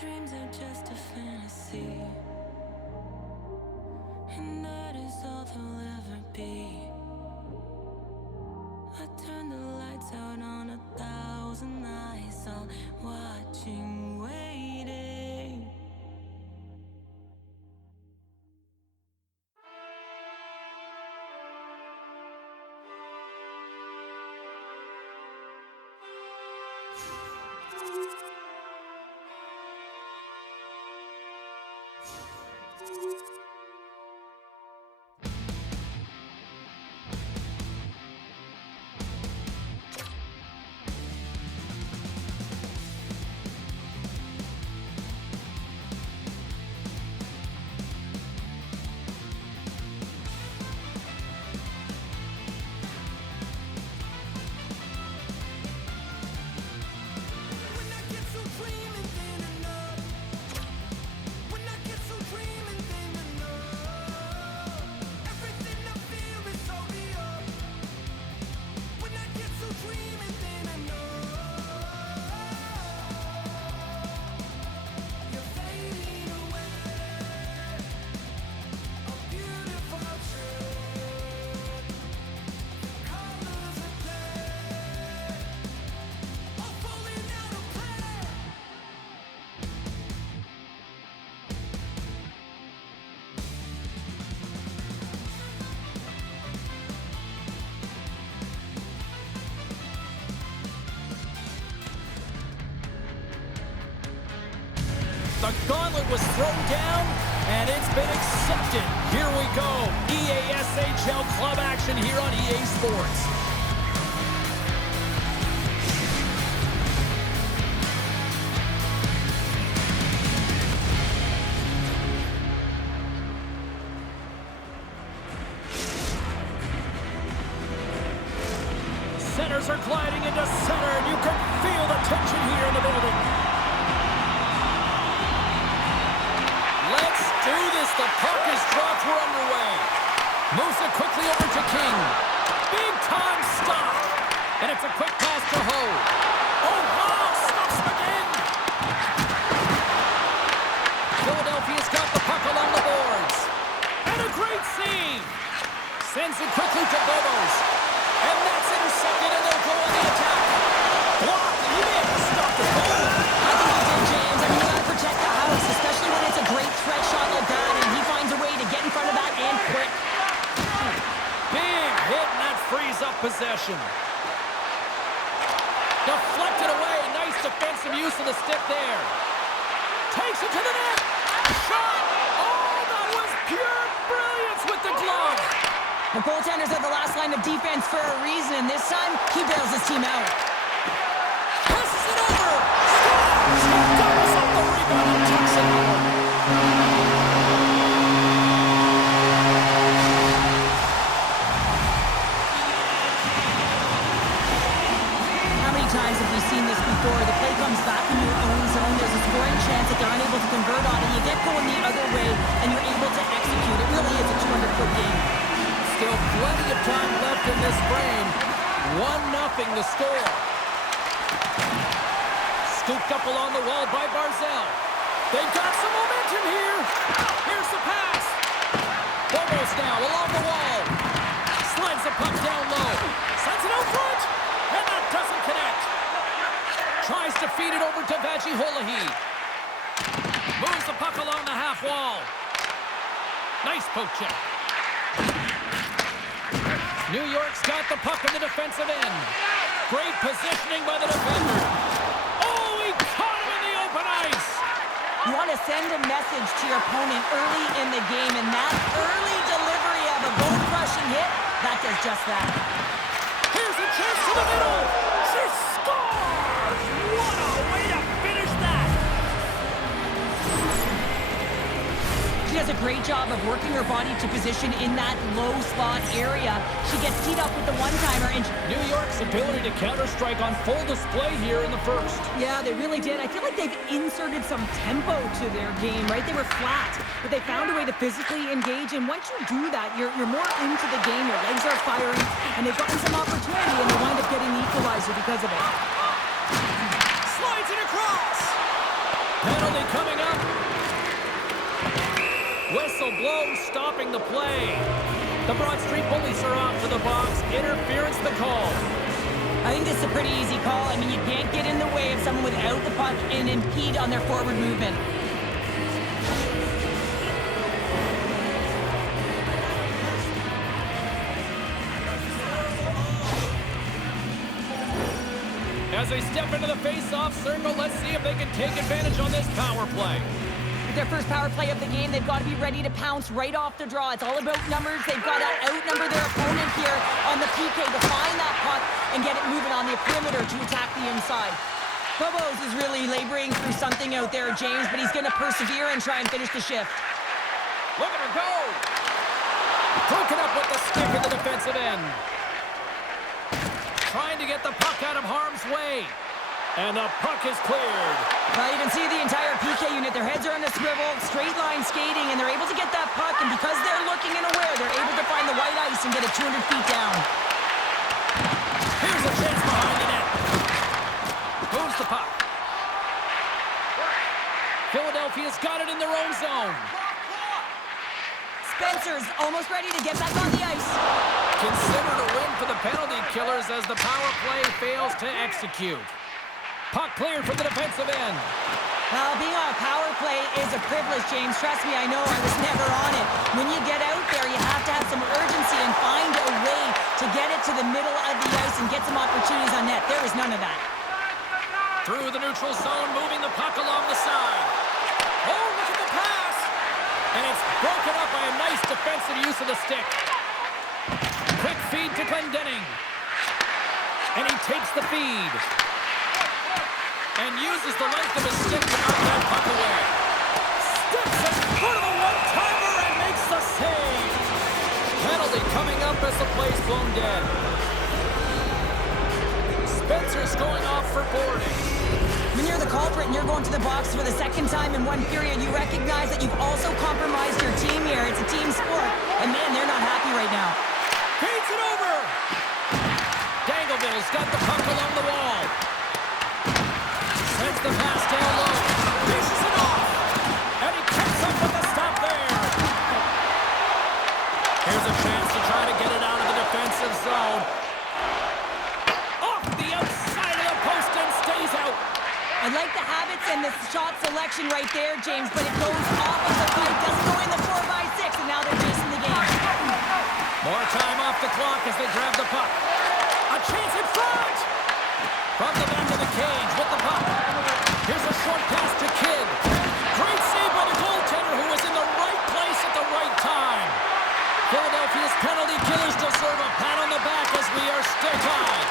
dreams are just a fantasy, and that is all they'll ever be. I turn the lights out on 1,000 eyes, all watching, waiting. The gauntlet was thrown down, and it's been accepted. Here we go. EASHL club action here on EA Sports. Centers are gliding into center, and you can feel the tension here in the building. Let's do this. The puck is dropped. We're underway. Moves it quickly over to King. Big time stop. And it's a quick pass to Ho. Oh, wow. Stops him again. Philadelphia's got the puck along the boards. And a great save. Sends it quickly to Bobos. And that's intercepted, and they'll go on the attack. Block. You may have to stop the goal. I think he did, James. I mean, you got to protect the house, especially when it's a great threat shot like that, and he finds a way to get in front of that and quick. Big hit, and that frees up possession. Deflected away. Nice defensive use of the stick there. Takes it to the net. Shot. Oh, that was pure brilliance with the glove. The goaltenders are the last line of defense for a reason, and this time, he bails his team out. Passes it over. Scores. He doubles up the rebound and tucks it home. How many times have we seen this before? The play comes back in your own zone. There's a scoring chance that they're unable to convert on it. You get going the other way, and you're able to execute. It really is a 200-foot game. Still plenty of time left in this frame. 1-0 the score. Scooped up along the wall by Barzell. They've got some momentum here. Here's the pass. Bobos now along the wall. Slides the puck down low. Sends it out front. And that doesn't connect. Tries to feed it over to Vajiholahi. Moves the puck along the half wall. Nice poke check. New York's got the puck in the defensive end. Great positioning by the defender. Oh, he caught him in the open ice. You want to send a message to your opponent early in the game, and that early delivery of a bone-crushing hit, that does just that. Here's a chance to the middle. She scores! What a way to finish that. She does a great job of working her body to position in that low slot area. She gets teed up with the one-timer, and New York's ability to counter-strike on full display here in the first. yeah, they really did. I feel like they've inserted some tempo to their game, right? They were flat, but they found a way to physically engage, and once you do that, you're more into the game. Your legs are firing, and they've gotten some opportunity, and they wind up getting the equalizer because of it. Slides it across. Penalty coming up. Whistle blows, stopping the play. The Broad Street Bullies are off to the box. Interference the call. I think this is a pretty easy call. I mean, you can't get in the way of someone without the puck and impede on their forward movement. As they step into the face-off circle, let's see if they can take advantage on this power play. With their first power play of the game, they've got to be ready to pounce right off the draw. It's all about numbers. They've got to outnumber their opponent here on the PK to find that puck and get it moving on the perimeter to attack the inside. Bobos is really laboring through something out there, James, but he's going to persevere and try and finish the shift. Look at her go! Broken up with the stick in the defensive end. Trying to get the puck out of harm's way. And the puck is cleared. Well, you can see the entire PK unit. Their heads are on a swivel, straight line skating, and they're able to get that puck. And because they're looking and aware, they're able to find the white ice and get it 200 feet down. Here's a chance behind the net. Moves the puck. Philadelphia's got it in their own zone. Spencer's almost ready to get back on the ice. Considered a win for the penalty killers as the power play fails to execute. Puck cleared from the defensive end. Well, being on a power play is a privilege, James. Trust me, I know I was never on it. When you get out there, you have to have some urgency and find a way to get it to the middle of the ice and get some opportunities on net. There was none of that. Through the neutral zone, moving the puck along the side. Oh, look at the pass! And it's broken up by a nice defensive use of the stick. Quick feed to Glendening. And he takes the feed. And uses the length of his stick to knock that puck away. Steps in front of the one-timer and makes the save. Penalty coming up as the play's blown dead. Spencer's going off for boarding. When you're the culprit and you're going to the box for the second time in one period, you recognize that you've also compromised your team here. It's a team sport. And man, they're not happy right now. Feeds it over. Dangleville's got the puck along the wall. Sends the pass down low. Dishes it off. And he picks up with the stop there. Here's a chance to try to get it out of the defensive zone. Off the outside of the post and stays out. I like the habits and the shot selection right there, James, but it goes off of the fight. Doesn't go in the 4x6, and now they're chasing the game. More time off the clock as they grab the puck. A chance in front! From the back of the cage with the puck. Here's a short pass to Kidd. Great save by the goaltender who was in the right place at the right time. Philadelphia's penalty killers deserve a pat on the back as we are still tied.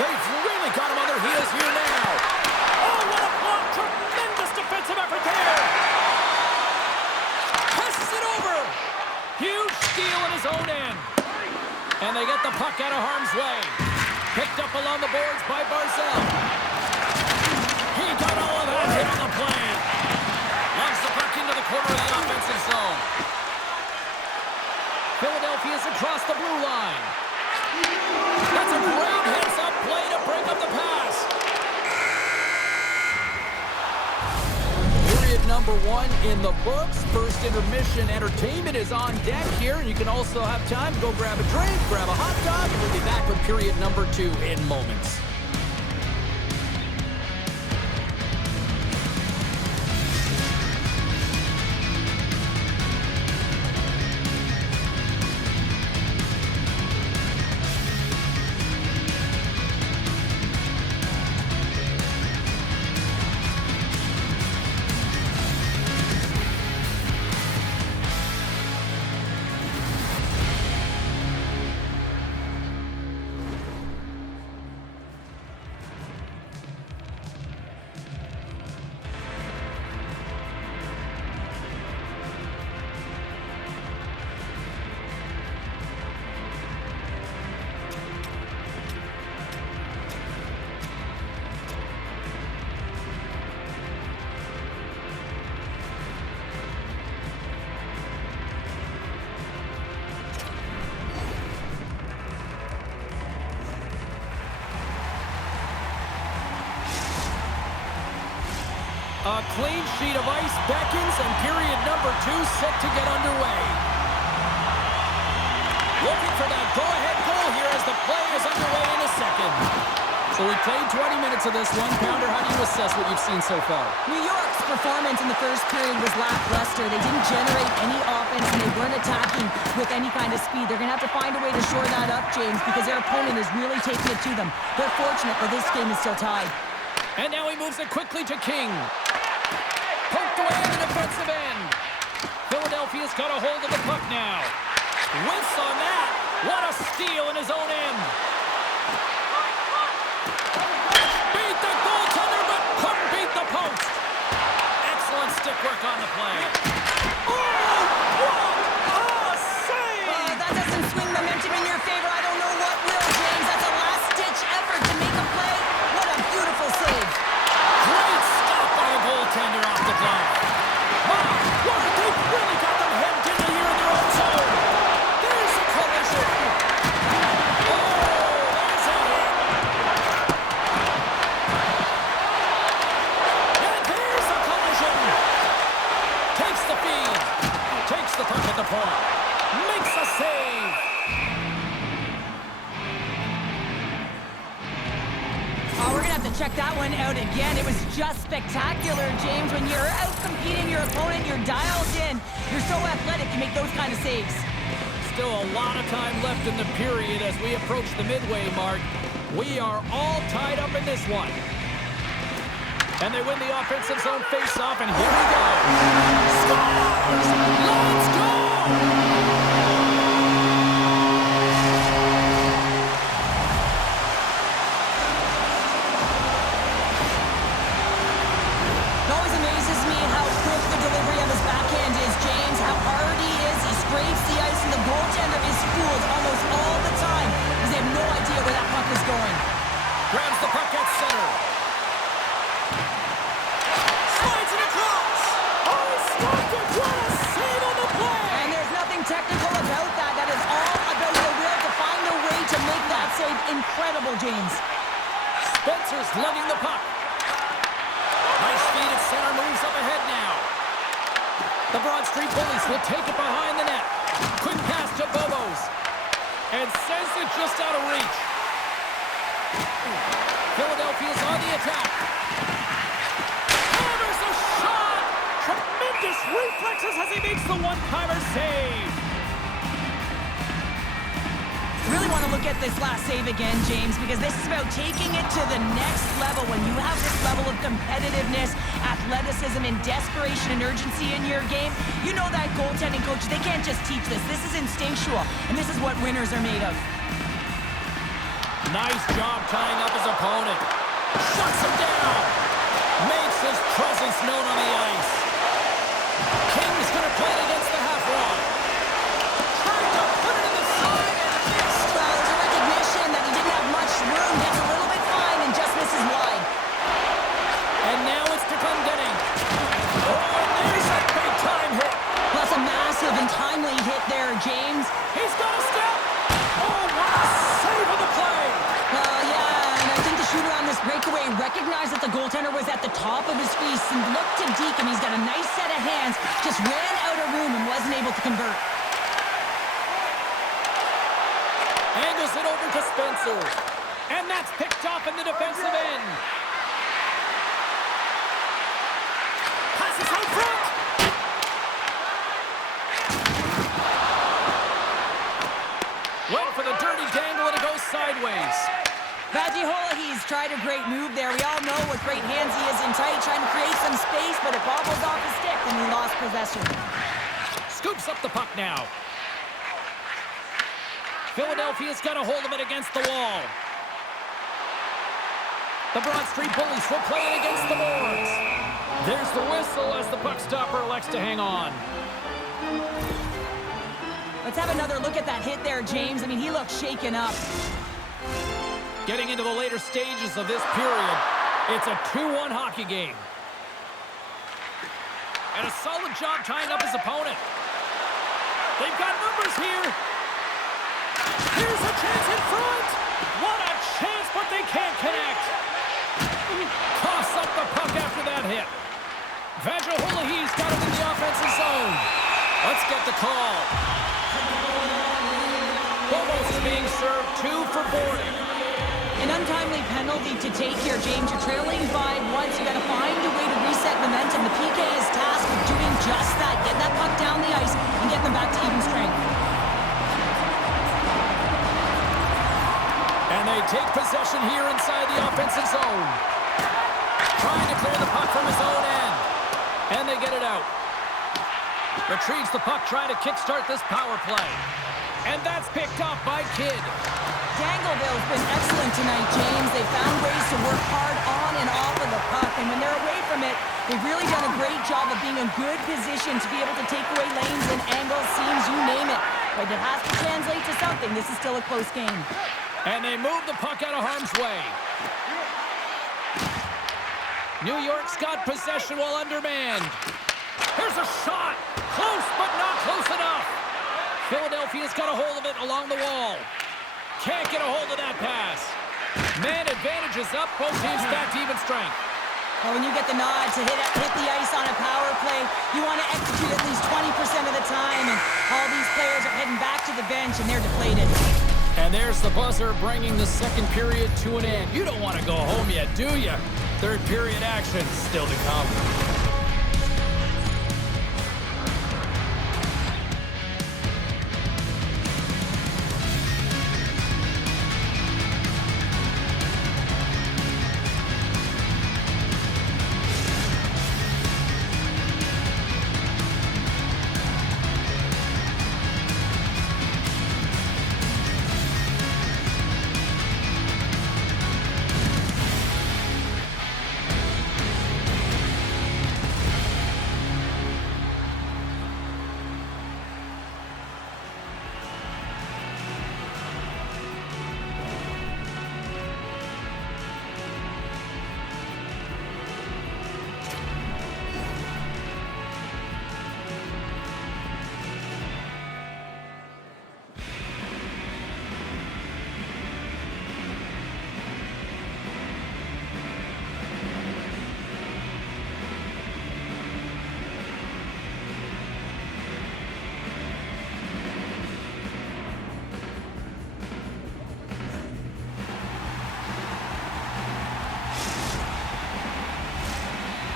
They've really got them on their heels here now. Oh, what a block! Tremendous defensive effort there! Passes it over! Huge steal in his own end. And they get the puck out of harm's way. Picked up along the boards by Barzell. He got all of that hit on the play. Launches the puck into the corner of the offensive zone. Philadelphia's across the blue line. That's a great heads-up play to break up the pass. Period number 1 in the books. First intermission entertainment is on deck here. And you can also have time to go grab a drink, grab a hot dog, and we'll be back with period number 2 in moments. A clean sheet of ice beckons, and period number 2 set to get underway. Looking for that go-ahead goal here as the play is underway in a second. So we played 20 minutes of this one. Pounder, how do you assess what you've seen so far? New York's performance in the first period was lackluster. They didn't generate any offense, and they weren't attacking with any kind of speed. They're going to have to find a way to shore that up, James, because their opponent is really taking it to them. They're fortunate that this game is still tied. And now he moves it quickly to King. Poked away in the defensive end. Philadelphia's got a hold of the puck now. Whiffs on that. What a steal in his own end. Beat the goaltender, but couldn't beat the post. Excellent stick work on the play. Oh, what a save! That doesn't swing momentum in your favor. I don't know what will, James. That's a last-ditch effort to make a play. What a beautiful save. Great stop by the goaltender off the glove. Wow, they've really got them hemmed in here in their own zone. There's a collision. Oh, there's a hit. And there's a collision. Takes the feed. Takes the puck at the point. Makes a save. Oh, we're going to have to check that one out again. It was just spectacular, James. When you're out competing your opponent, you're dialed in. You're so athletic, you make those kind of saves. Still a lot of time left in the period as we approach the midway mark. We are all tied up in this one. And they win the offensive zone face-off, and here we go. Scores! Let's go! It always amazes me how quick the delivery of his backhand is, James. How hard he is. He scrapes the ice, and the goaltender is fooled almost all the time because they have no idea where that puck is going. Grabs the puck at center. Slides it across. Oh, stopped it. What a save on the play. And there's nothing technical about that. That is all about the will to find a way to make that save incredible, James. Spencer's lugging the puck. Nice feed at center, moves up ahead now. The Broad Street Bullies will take it behind the net. Quick pass to Bobos. And sends it just out of reach. Philadelphia's on the attack. Oh, there's a shot! Tremendous reflexes as he makes the one-timer save. Really want to look at this last save again, James, because this is about taking it to the next level. When you have this level of competitiveness, athleticism, and desperation and urgency in your game, you know that goaltending coach, they can't just teach this. This is instinctual, and this is what winners are made of. Nice job tying up his opponent. Shuts him down. Makes his presence known on the ice. King's going to play it against the half wall. Trying to put it in the side and missed. Well, there's a recognition that he didn't have much room. Gets a little bit fine and just misses wide. And now it's to Clendening. Oh, and there's a big-time hit. That's a massive and timely hit there, James. He's got a step. Oh, what a save on the play. Yeah, and I think the shooter on this breakaway recognized that the goaltender was at the top of his crease and looked to deke him. He's got a nice set of hands, just ran out of room and wasn't able to convert. Angles it over to Spencer. And that's picked off in the defensive end. Passes out front. Went for the dirty dangle and it goes sideways. Vajihola, he's tried a great move there. We all know what great hands he is in tight, trying to create some space, but it bobbles off his stick and he lost possession. Scoops up the puck now. Philadelphia's got a hold of it against the wall. The Broad Street Bullies will play it against the boards. There's the whistle as the puck stopper elects to hang on. Let's have another look at that hit there, James. I mean, he looks shaken up. Getting into the later stages of this period, it's a 2-1 hockey game. And a solid job tying up his opponent. They've got numbers here. Here's a chance in front. What a chance, but they can't connect. Toss up the puck after that hit. offensive zone. Let's get the call. Bobos is being served 2 for boarding. An untimely penalty to take here, James. You're trailing 5-1, so you got to find a way to reset momentum. The PK is tasked with doing just that, getting that puck down the ice and getting them back to even strength. And they take possession here inside the offensive zone. Trying to clear the puck from his own end. And they get it out. Retrieves the puck, trying to kickstart this power play. And that's picked off by Kidd. Dangleville's been excellent tonight, James. They found ways to work hard on and off of the puck, and when they're away from it, they've really done a great job of being in good position to be able to take away lanes and angles, seams, you name it. But it has to translate to something. This is still a close game. And they move the puck out of harm's way. New York's got possession while undermanned. Here's a shot. Close, but not close enough. Philadelphia's got a hold of it along the wall. Can't get a hold of that pass. Man advantage is up. Both teams back to even strength. Well, when you get the nod to hit the ice on a power play, you want to execute at least 20% of the time, and all these players are heading back to the bench, and they're deflated. And there's the buzzer bringing the second period to an end. You don't want to go home yet, do you? Third period action still to come.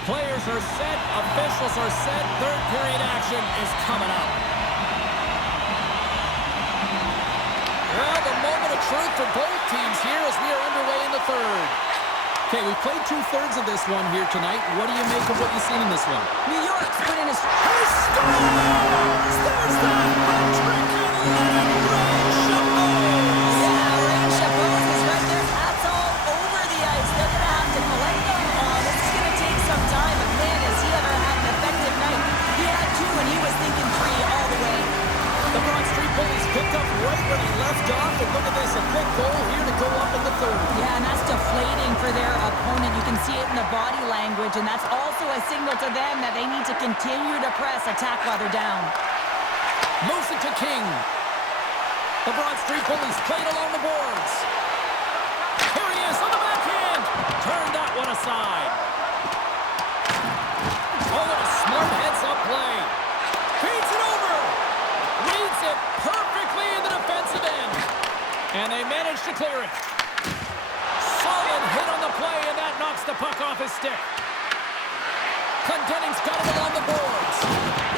Players are set, officials are set, third period action is coming up. Well, the moment of truth for both teams here as we are underway in the third. Okay, we've played 2/3 of this one here tonight. What do you make of what you've seen in this one? New York's put in a... He scores! There's that hat-trick and Yeah, Ray Chabot is right there. That's all over the ice. They're going to have to collect them all. This is going to take some time, but man, has he ever had an effective night. He had 2, and he was thinking 3 all the way. The Broad Street Bullies picked up right where he left off, and look at this, a quick goal here to go up in the third. Yeah, and that's deflating for their opponent. You can see it in the body language, and that's also a signal to them that they need to continue to press, attack while they're down. Moves it to King. The Broad Street Bullies played along the boards. Here he is on the backhand. Turned that one aside. Oh, what a smart heads-up play. Feeds it over. Reads it perfectly in the defensive end. And they managed to clear it. Solid hit on the play, and that knocks the puck off his stick. Clendening's got it along the boards.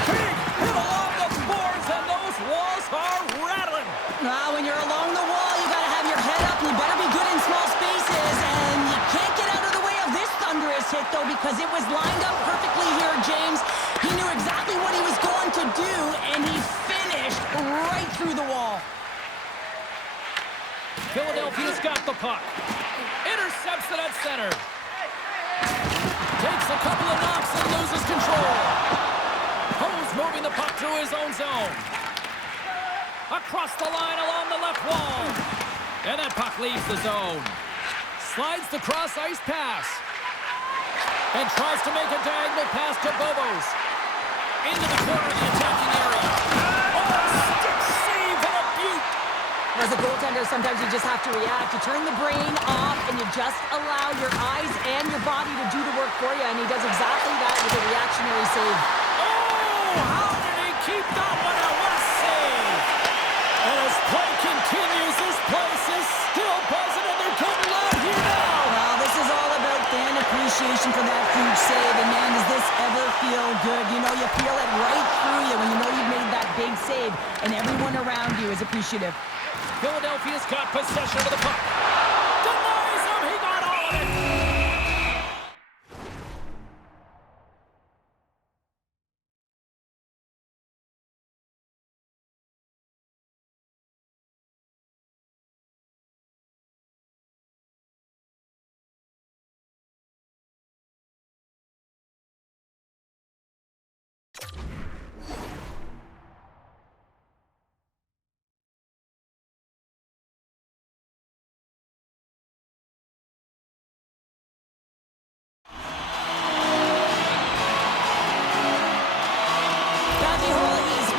Big hit along the boards, and those walls are rattling. When you're along the wall, you got to have your head up. You better be good in small spaces, and you can't get out of the way of this thunderous hit, though, because it was lined up perfectly here, James. He knew exactly what he was going to do, and he finished right through the wall. Philadelphia's got the puck. Intercepts it at center. Takes a couple of knocks and loses control. Hose moving the puck through his own zone. Across the line along the left wall. And that puck leaves the zone. Slides the cross-ice pass. And tries to make a diagonal pass to Bobos. Into the corner of the attacking area. Oh, stick save and a beaut. As a goaltender, sometimes you just have to react. You turn the brain off, and you just allow your eyes and your body to do the work for you, and he does exactly that with a reactionary save. Oh, how did he keep that one out? What a save! And as play continues, this place is still buzzing, and they're getting loud here now. Well, this is all about fan appreciation for that huge save. And man, does this ever feel good? You know, you feel it right through you when you know you've made that big save, and everyone around you is appreciative. Philadelphia's got possession of the puck. Denies him. He got all of it.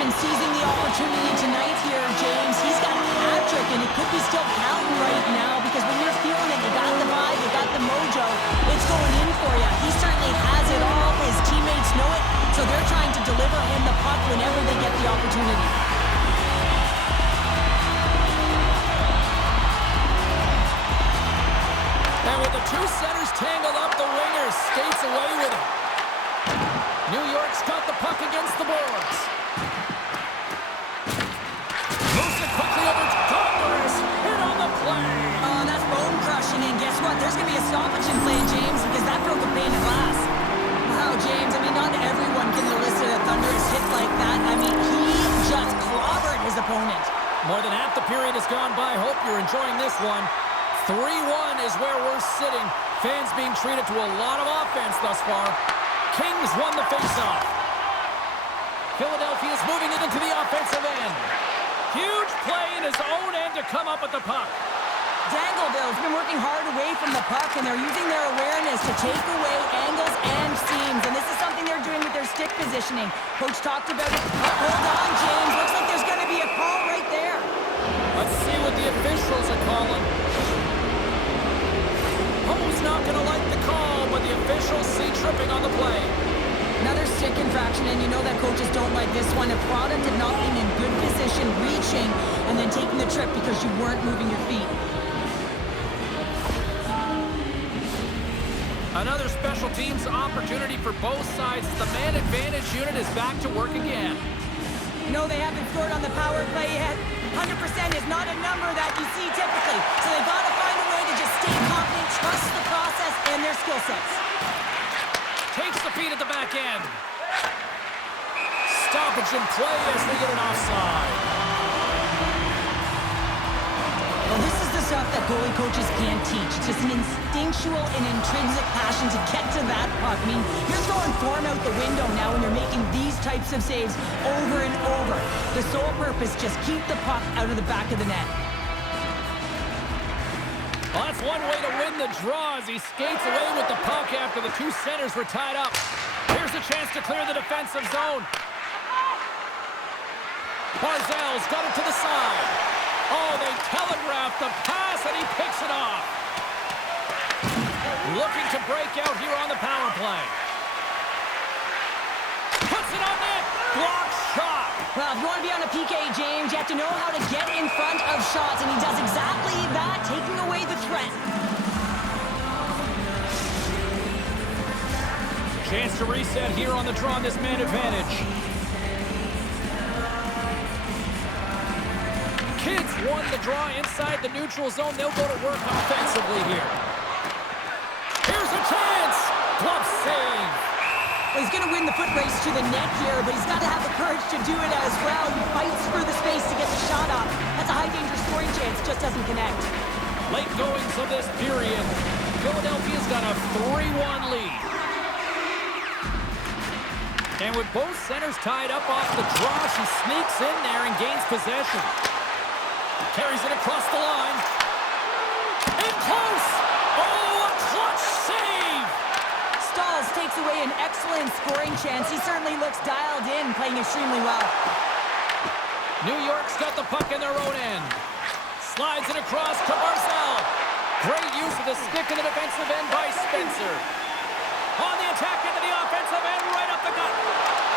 Seizing the opportunity tonight here, James. He's got a hat trick, and it could be still counting right now because when you're feeling it, you got the vibe, you got the mojo, it's going in for you. He certainly has it all. His teammates know it, so they're trying to deliver him the puck whenever they get the opportunity. And with the two centers tangled up, the winger skates away with it. New York's got the puck against the boards. Moves it quickly over to Congress. Hit on the play. Oh, that's bone crushing, and guess what? There's going to be a stoppage in play, James, because that broke a pane of glass. Wow, James, I mean, not everyone can elicit a thunderous hit like that. I mean, he just clobbered his opponent. More than half the period has gone by. Hope you're enjoying this one. 3-1 is where we're sitting. Fans being treated to a lot of offense thus far. Kings won the faceoff. Philadelphia's moving it into the offensive end. Huge play in his own end to come up with the puck. Dangleville's been working hard away from the puck, and they're using their awareness to take away angles and seams. And this is something they're doing with their stick positioning. Coach talked about it. Hold on, James. Looks like there's going to be a call right there. Let's see what the officials are calling. Home's not going to like the call, but the officials see tripping on the play. Another stick infraction, and you know that coaches don't like this one. A product of not being in good position, reaching, and then taking the trip because you weren't moving your feet. Another special teams opportunity for both sides. The man advantage unit is back to work again. No, they haven't scored on the power play yet. 100% is not a number that you see typically. So they've got to find a way to just stay confident, trust the process and their skill sets. Takes the feed at the back end. Stoppage in play as they get an offside. Well, this is the stuff that goalie coaches can't teach. It's just an instinctual and intrinsic passion to get to that puck. I mean, you're throwing form out the window now when you're making these types of saves over and over. The sole purpose, just keep the puck out of the back of the net. Well, that's one way to win the draw as he skates away with the puck after the two centers were tied up. Here's a chance to clear the defensive zone. Barzal's got it to the side. Oh, they telegraphed the pass, and he picks it off. Looking to break out here on the power play. Puts it on net. Block shot. Well, if you want to be on a PK, James, you have to know how to get in front of shots, and he does exactly that, taking away the threat. Chance to reset here on the draw on this man advantage. Kids won the draw inside the neutral zone. They'll go to work offensively here. Here's a chance. Glove save. Well, he's going to win the foot race to the net here, but he's got to have the courage to do it as well. He fights for the space to get the shot off. That's a high-danger scoring chance. Just doesn't connect. Late goings of this period. Philadelphia's got a 3-1 lead. And with both centers tied up off the draw, she sneaks in there and gains possession. Carries it across the line. In close! Oh, a clutch save! Stalls takes away an excellent scoring chance. He certainly looks dialed in, playing extremely well. New York's got the puck in their own end. Slides it across to Barzal. Great use of the stick in the defensive end by Spencer. On the attack into the offensive end, right up the gut.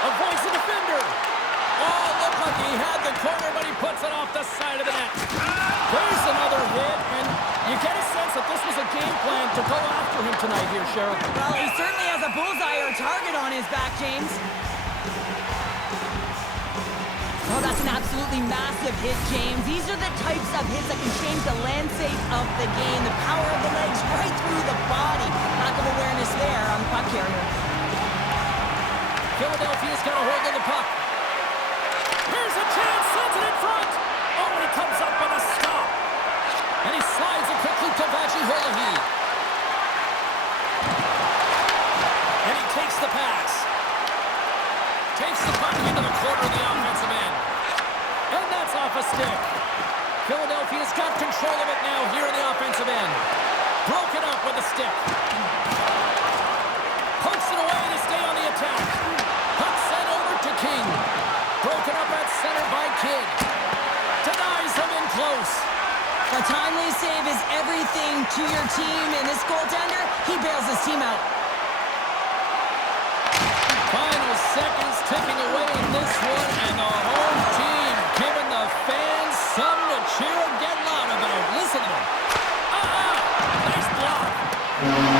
Avoids the defender. Oh, looked like he had the corner, but he puts it off the side of the net. There's another hit, and you get a sense that this was a game plan to go after him tonight here, Cheryl. Well, he certainly has a bullseye or a target on his back, James. Oh, that's an absolutely massive hit, James. These are the types of hits that can change the landscape of the game. The power of the legs right through the body. Lack of awareness there on the puck carrier. Philadelphia's got a hold of the puck. Here's a chance, sends it in front. Oh, and he comes up with a stop. And he slides it quickly to Vaji-Holahi. And he takes the pass. Takes the puck into the corner of the offensive end. And that's off a stick. Philadelphia's got control of it now here in the offensive end. Broken up with a stick. Pokes it away to stay on the attack. Puck sent over to King. Broken up at center by Kidd. Denies him in close. A timely save is everything to your team, and this goaltender, he bails his team out. Final seconds ticking away in this one, and the home team giving the fans something to cheer and get loud about. Listen to them. Nice block.